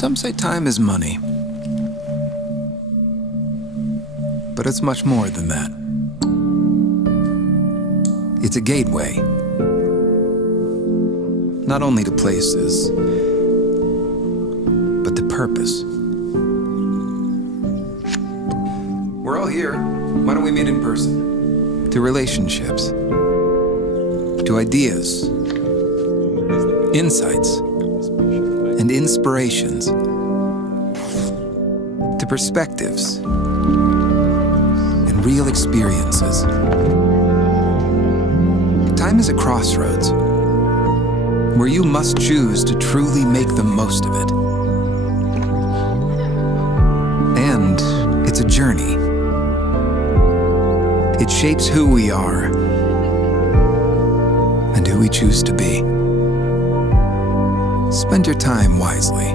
Some say time is money. But it's much more than that. It's a gateway. Not only to places, but to purpose. We're all here. Why don't we meet in person? To relationships. To ideas. Insights. And inspirations. To perspectives. And real experiences. Time is a crossroads where you must choose to truly make the most of it. And it's a journey. It shapes who we are and who we choose to be. Spend your time wisely.